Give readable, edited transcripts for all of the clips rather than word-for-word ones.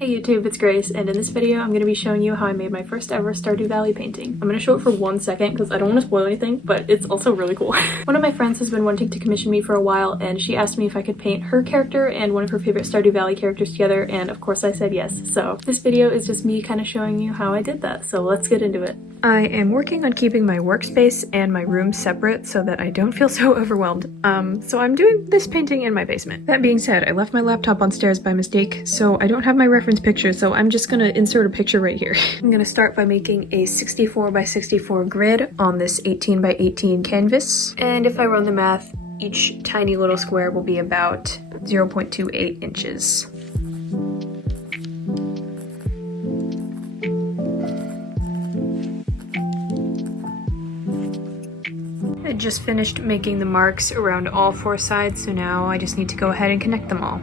Hey YouTube, it's Grace, and in this video I'm going to be showing you how I made my first ever Stardew Valley painting. I'm going to show it for 1 second because I don't want to spoil anything, but it's also really cool. One of my friends has been wanting to commission me for a while, and she asked me if I could paint her character and one of her favorite Stardew Valley characters together, and of course I said yes. So this video is just me kind of showing you how I did that, so let's get into it. I am working on keeping my workspace and my room separate so that I don't feel so overwhelmed. So I'm doing this painting in my basement. That being said, I left my laptop on stairs by mistake, so I don't have my reference picture, so I'm just gonna insert a picture right here. I'm gonna start by making a 64 by 64 grid on this 18 by 18 canvas. And if I run the math, each tiny little square will be about 0.28 inches. I just finished making the marks around all 4 sides, so now I just need to go ahead and connect them all.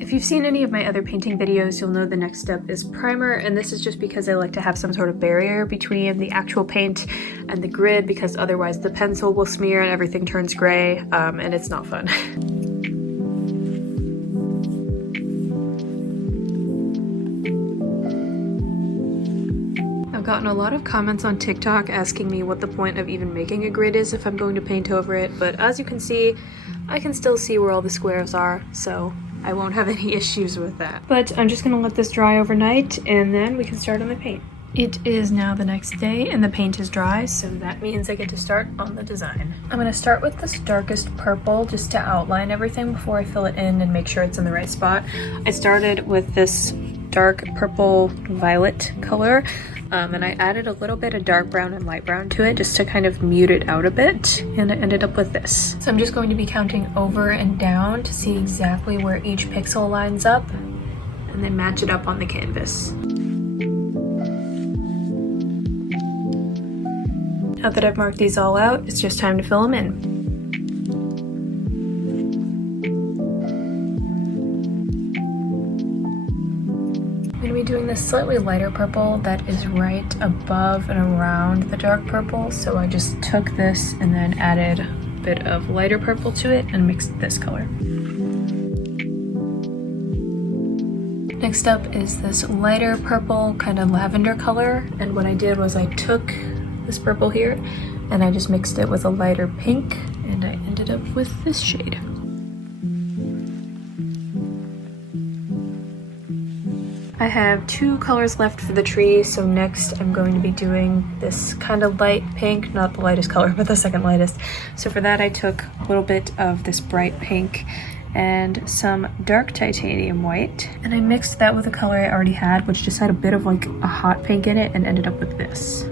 If you've seen any of my other painting videos, you'll know the next step is primer, and this is just because I like to have some sort of barrier between the actual paint and the grid, because otherwise the pencil will smear and everything turns gray, and it's not fun. I've gotten a lot of comments on TikTok asking me what the point of even making a grid is if I'm going to paint over it, but as you can see, I can still see where all the squares are, so I won't have any issues with that. But I'm just gonna let this dry overnight and then we can start on the paint. It is now the next day and the paint is dry, so that means I get to start on the design. I'm gonna start with this darkest purple just to outline everything before I fill it in and make sure it's in the right spot. I started with this dark purple violet color, and I added a little bit of dark brown and light brown to it just to kind of mute it out a bit, and I ended up with this. So I'm just going to be counting over and down to see exactly where each pixel lines up and then match it up on the canvas. Now that I've marked these all out, it's just time to fill them in. I'm going to be doing this slightly lighter purple that is right above and around the dark purple, so I just took this and then added a bit of lighter purple to it and mixed this color. Next up is this lighter purple kind of lavender color, and what I did was I took this purple here and I just mixed it with a lighter pink, and I ended up with this shade. I have 2 colors left for the tree, so next I'm going to be doing this kind of light pink, not the lightest color, but the second lightest. So for that I took a little bit of this bright pink and some dark titanium white, and I mixed that with a color I already had, which just had a bit of like a hot pink in it, and ended up with this.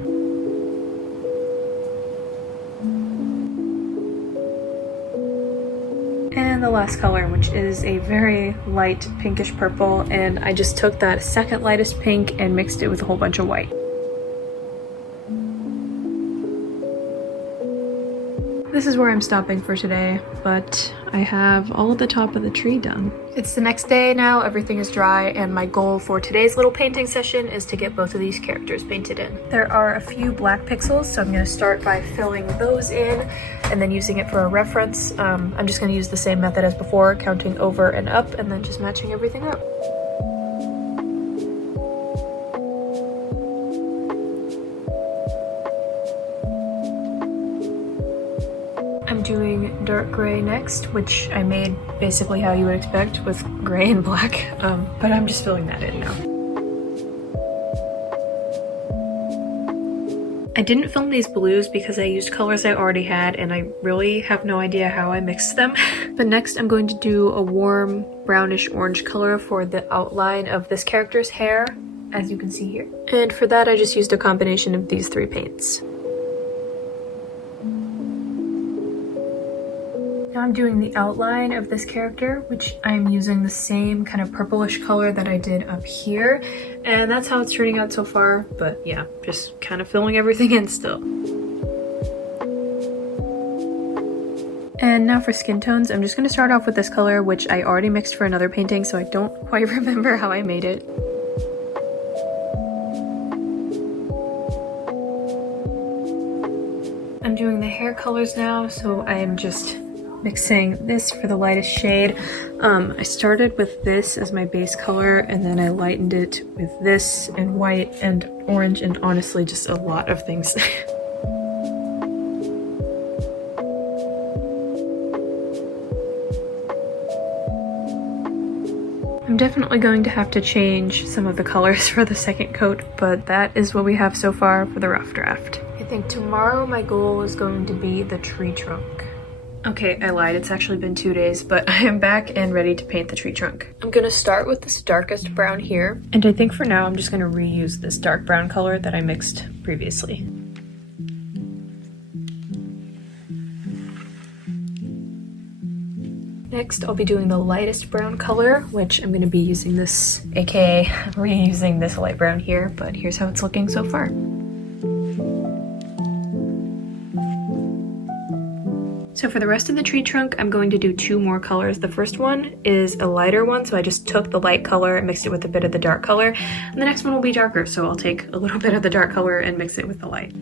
And the last color, which is a very light pinkish purple, and I just took that second lightest pink and mixed it with a whole bunch of white. This is where I'm stopping for today, but I have all of the top of the tree done. It's the next day now, everything is dry, and my goal for today's little painting session is to get both of these characters painted in. There are a few black pixels, so I'm going to start by filling those in and then using it for a reference. I'm just going to use the same method as before, counting over and up and then just matching everything up. I'm doing dark gray next, which I made basically how you would expect with gray and black, but I'm just filling that in now. I didn't film these blues because I used colors I already had, and I really have no idea how I mixed them. But next I'm going to do a warm brownish orange color for the outline of this character's hair, as you can see here. And for that I just used a combination of these 3 paints. Now I'm doing the outline of this character, which I'm using the same kind of purplish color that I did up here, and that's how it's turning out so far, but yeah, just kind of filling everything in still. And now for skin tones, I'm just going to start off with this color, which I already mixed for another painting, so I don't quite remember how I made it. I'm doing the hair colors now, so I am just mixing this for the lightest shade. I started with this as my base color, and then I lightened it with this and white and orange, and honestly just a lot of things. I'm definitely going to have to change some of the colors for the second coat, but that is what we have so far for the rough draft. I think tomorrow my goal is going to be the tree trunk. Okay, I lied, it's actually been 2 days, but I am back and ready to paint the tree trunk. I'm gonna start with this darkest brown here, and I think for now I'm just gonna reuse this dark brown color that I mixed previously. Next, I'll be doing the lightest brown color, which I'm gonna be using this, aka reusing this light brown here, but here's how it's looking so far. So for the rest of the tree trunk, I'm going to do 2 more colors. The first one is a lighter one, so I just took the light color and mixed it with a bit of the dark color. And the next one will be darker, so I'll take a little bit of the dark color and mix it with the light.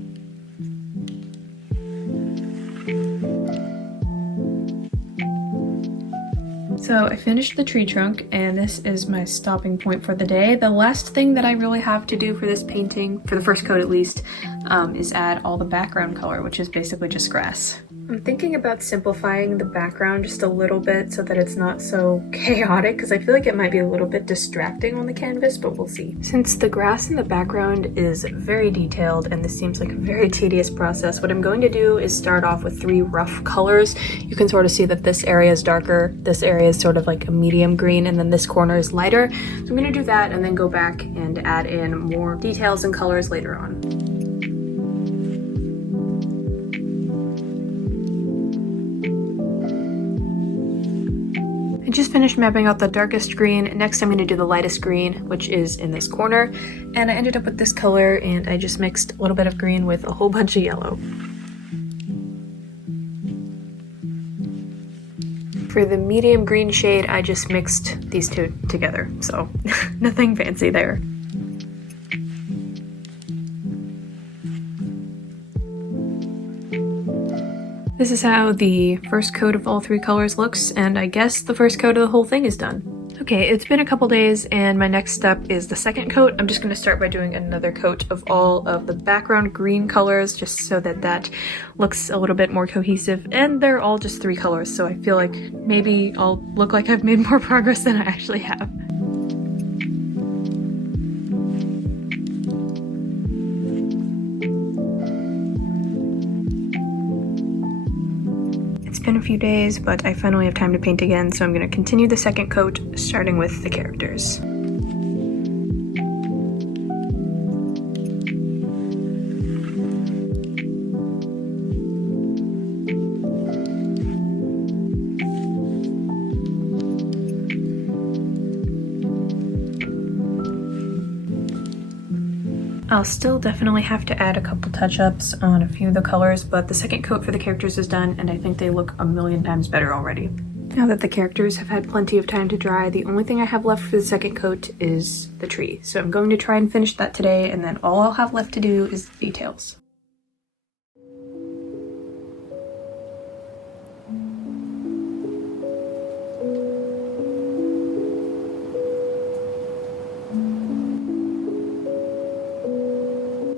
So I finished the tree trunk, and this is my stopping point for the day. The last thing that I really have to do for this painting, for the first coat at least, is add all the background color, which is basically just grass. I'm thinking about simplifying the background just a little bit so that it's not so chaotic, because I feel like it might be a little bit distracting on the canvas, but we'll see. Since the grass in the background is very detailed and this seems like a very tedious process, what I'm going to do is start off with 3 rough colors. You can sort of see that this area is darker, this area is sort of like a medium green, and then this corner is lighter. So I'm going to do that and then go back and add in more details and colors later on. I just finished mapping out the darkest green. Next I'm going to do the lightest green, which is in this corner, and I ended up with this color, and I just mixed a little bit of green with a whole bunch of yellow. For the medium green shade, I just mixed these 2 together, so nothing fancy there. This is how the first coat of all 3 colors looks, and I guess the first coat of the whole thing is done. Okay, it's been a couple days, and my next step is the second coat. I'm just going to start by doing another coat of all of the background green colors, just so that that looks a little bit more cohesive, and they're all just 3 colors, so I feel like maybe I'll look like I've made more progress than I actually have. It's been a few days, but I finally have time to paint again, so I'm going to continue the second coat, starting with the characters. I'll still definitely have to add a couple touch-ups on a few of the colors, but the second coat for the characters is done, and I think they look a million times better already. Now that the characters have had plenty of time to dry, the only thing I have left for the second coat is the tree. So I'm going to try and finish that today, and then all I'll have left to do is the details.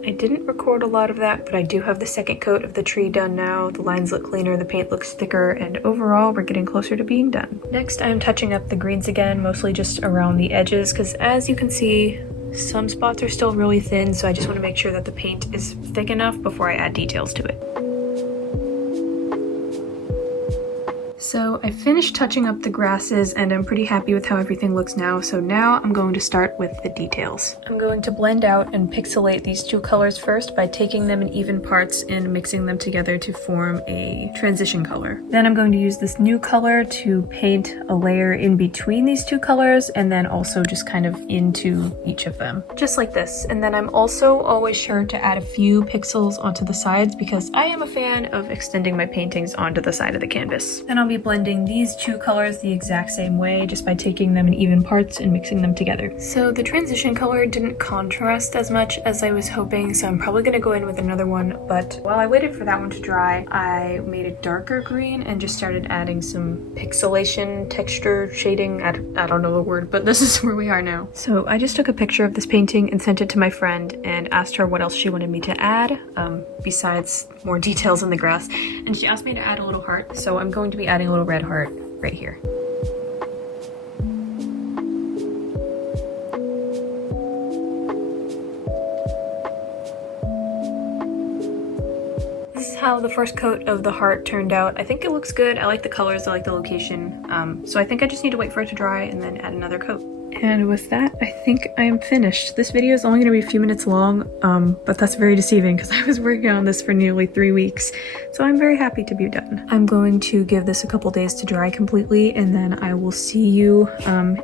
I didn't record a lot of that, but I do have the second coat of the tree done now. The lines look cleaner, the paint looks thicker, and overall we're getting closer to being done. Next, I'm touching up the greens again, mostly just around the edges, because as you can see, some spots are still really thin, so I just want to make sure that the paint is thick enough before I add details to it. So I finished touching up the grasses, and I'm pretty happy with how everything looks now, so now I'm going to start with the details. I'm going to blend out and pixelate these 2 colors first by taking them in even parts and mixing them together to form a transition color. Then I'm going to use this new color to paint a layer in between these 2 colors, and then also just kind of into each of them, just like this. And then I'm also always sure to add a few pixels onto the sides, because I am a fan of extending my paintings onto the side of the canvas. Then I'll be be blending these two colors the exact same way just by taking them in even parts and mixing them together. So the transition color didn't contrast as much as I was hoping, so I'm probably gonna go in with another one, but while I waited for that one to dry, I made a darker green and just started adding some pixelation, texture, shading, I don't know the word, but this is where we are now. So I just took a picture of this painting and sent it to my friend and asked her what else she wanted me to add, besides more details in the grass, and she asked me to add a little heart, so I'm going to be adding a little red heart right here. This is how the first coat of the heart turned out. I think it looks good. I like the colors, I like the location, so I think I just need to wait for it to dry and then add another coat. And with that, I think I am finished. This video is only going to be a few minutes long, but that's very deceiving because I was working on this for nearly 3 weeks, so I'm very happy to be done. I'm going to give this a couple days to dry completely, and then I will see you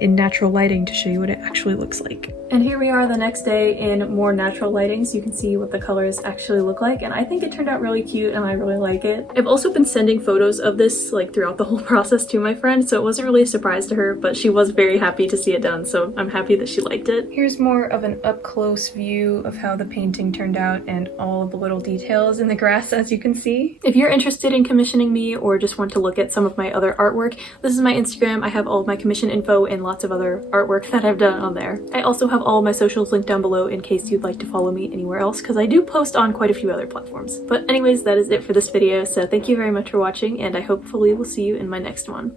in natural lighting to show you what it actually looks like. And here we are the next day in more natural lighting, so you can see what the colors actually look like, and I think it turned out really cute and I really like it. I've also been sending photos of this like throughout the whole process to my friend, so it wasn't really a surprise to her, but she was very happy to see it done, so I'm happy that she liked it. Here's more of an up-close view of how the painting turned out and all the little details in the grass, as you can see. If you're interested in commissioning me or just want to look at some of my other artwork, this is my Instagram. I have all of my commission info and lots of other artwork that I've done on there. I also have all of my socials linked down below in case you'd like to follow me anywhere else, because I do post on quite a few other platforms. But anyways, that is it for this video, so thank you very much for watching, and I hopefully will see you in my next one.